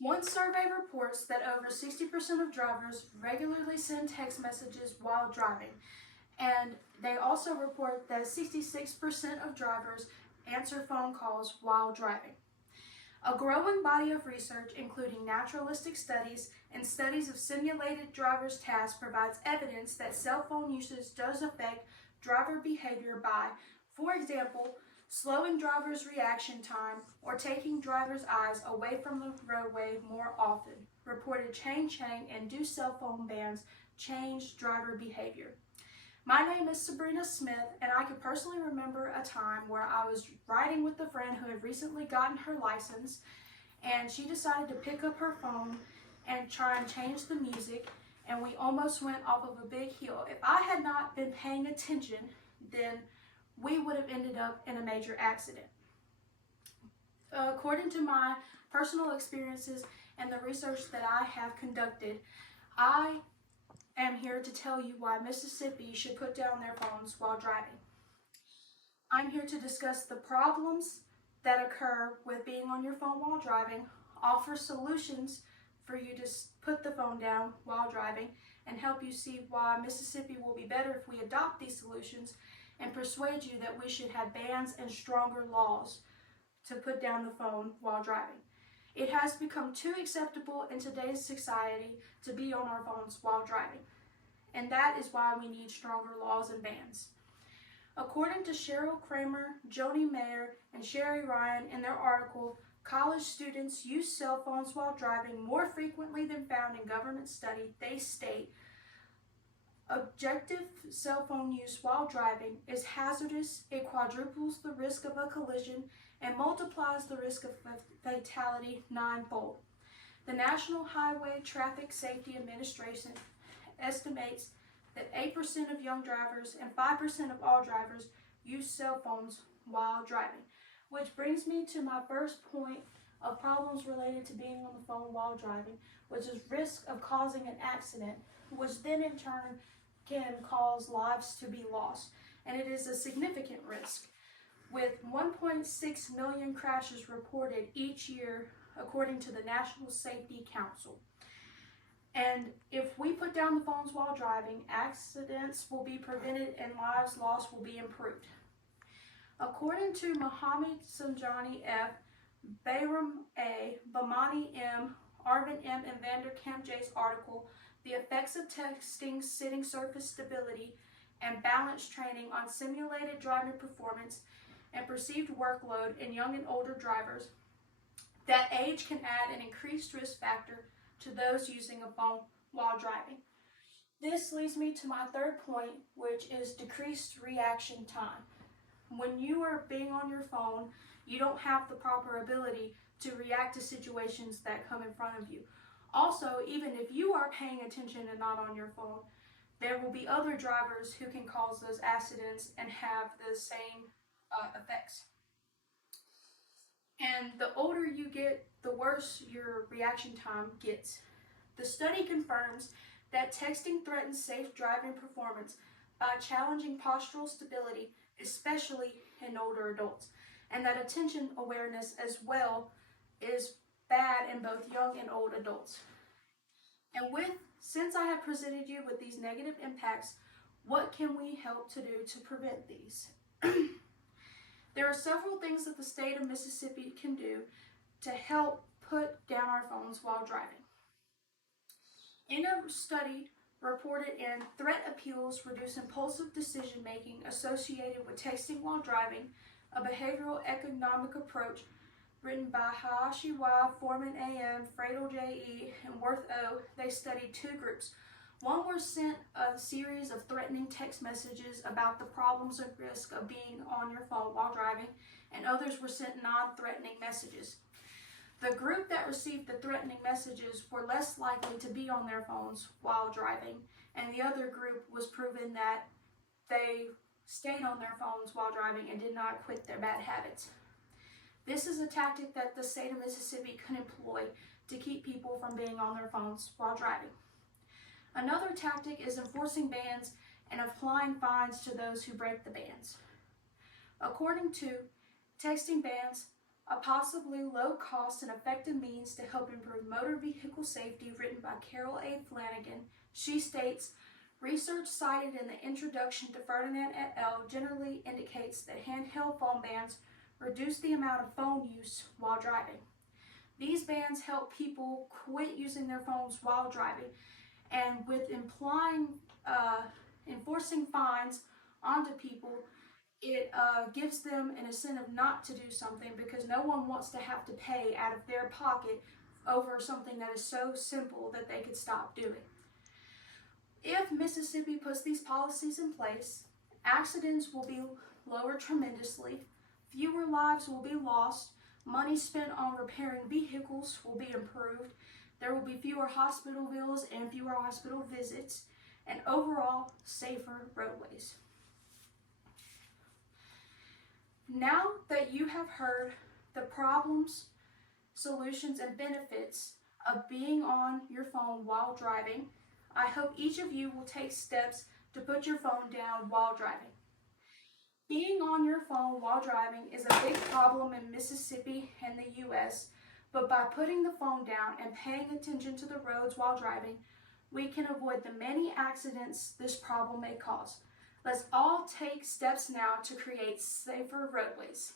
One survey reports that over 60% of drivers regularly send text messages while driving, and they also report that 66% of drivers answer phone calls while driving. A growing body of research, including naturalistic studies and studies of simulated driver's tasks, provides evidence that cell phone usage does affect driver behavior by, for example, slowing drivers' reaction time or taking drivers' eyes away from the roadway more often. Reported chain and do cell phone bans change driver behavior. My name is Sabrina Smith, and I can personally remember a time where I was riding with a friend who had recently gotten her license, and she decided to pick up her phone and try and change the music, and we almost went off of a big hill. If I had not been paying attention, then we would have ended up in a major accident. According to my personal experiences and the research that I have conducted, I am here to tell you why Mississippi should put down their phones while driving. I'm here to discuss the problems that occur with being on your phone while driving, offer solutions for you to put the phone down while driving, and help you see why Mississippi will be better if we adopt these solutions, and persuade you that we should have bans and stronger laws to put down the phone while driving. It has become too acceptable in today's society to be on our phones while driving, and that is why we need stronger laws and bans. According to Cheryl Kramer, Joni Mayer, and Sherry Ryan in their article, college students use cell phones while driving more frequently than found in government study. They state, objective cell phone use while driving is hazardous. It quadruples the risk of a collision and multiplies the risk of fatality ninefold. The National Highway Traffic Safety Administration estimates that 8% of young drivers and 5% of all drivers use cell phones while driving. Which brings me to my first point of problems related to being on the phone while driving, which is risk of causing an accident, which then in turn can cause lives to be lost. And it is a significant risk, with 1.6 million crashes reported each year according to the National Safety Council. And if we put down the phones while driving, accidents will be prevented and lives lost will be improved. According to Mohammed Sanjani F., Bayram A., Bamani M., Arvin M., and Vanderkamp J.'s article, The Effects of Texting Sitting Surface Stability and Balance Training on Simulated Driving Performance and Perceived Workload in Young and Older Drivers, that age can add an increased risk factor to those using a phone while driving. This leads me to my third point, which is decreased reaction time. When you are being on your phone, you don't have the proper ability to react to situations that come in front of you. Also, even if you are paying attention and not on your phone, there will be other drivers who can cause those accidents and have the same effects. And the older you get, the worse your reaction time gets. The study confirms that texting threatens safe driving performance by challenging postural stability, especially in older adults, and that attention awareness as well is bad in both young and old adults. And since I have presented you with these negative impacts, what can we help to do to prevent these? There are several things that the state of Mississippi can do to help put down our phones while driving. In a study reported in Threat Appeals Reduce Impulsive Decision Making Associated with Texting While Driving, a behavioral economic approach written by Hayashi Y, Foreman A.M., Fradel J.E., and Worth O., they studied two groups. One were sent a series of threatening text messages about the problems and risk of being on your phone while driving, and others were sent non-threatening messages. The group that received the threatening messages were less likely to be on their phones while driving, and the other group was proven that they stayed on their phones while driving and did not quit their bad habits. This is a tactic that the state of Mississippi can employ to keep people from being on their phones while driving. Another tactic is enforcing bans and applying fines to those who break the bans. According to texting bans, A possibly low-cost and effective means to help improve motor vehicle safety, written by Carol A. Flanagan. She states, research cited in the introduction to Ferdinand et al. Generally indicates that handheld phone bans reduce the amount of phone use while driving. These bans help people quit using their phones while driving, and with enforcing fines onto people, it gives them an incentive not to do something, because no one wants to have to pay out of their pocket over something that is so simple that they could stop doing. If Mississippi puts these policies in place, accidents will be lowered tremendously, fewer lives will be lost, money spent on repairing vehicles will be improved, there will be fewer hospital bills and fewer hospital visits, and overall safer roadways. Now that you have heard the problems, solutions, and benefits of being on your phone while driving, I hope each of you will take steps to put your phone down while driving. Being on your phone while driving is a big problem in Mississippi and the U.S., but by putting the phone down and paying attention to the roads while driving, we can avoid the many accidents this problem may cause. Let's all take steps now to create safer roadways.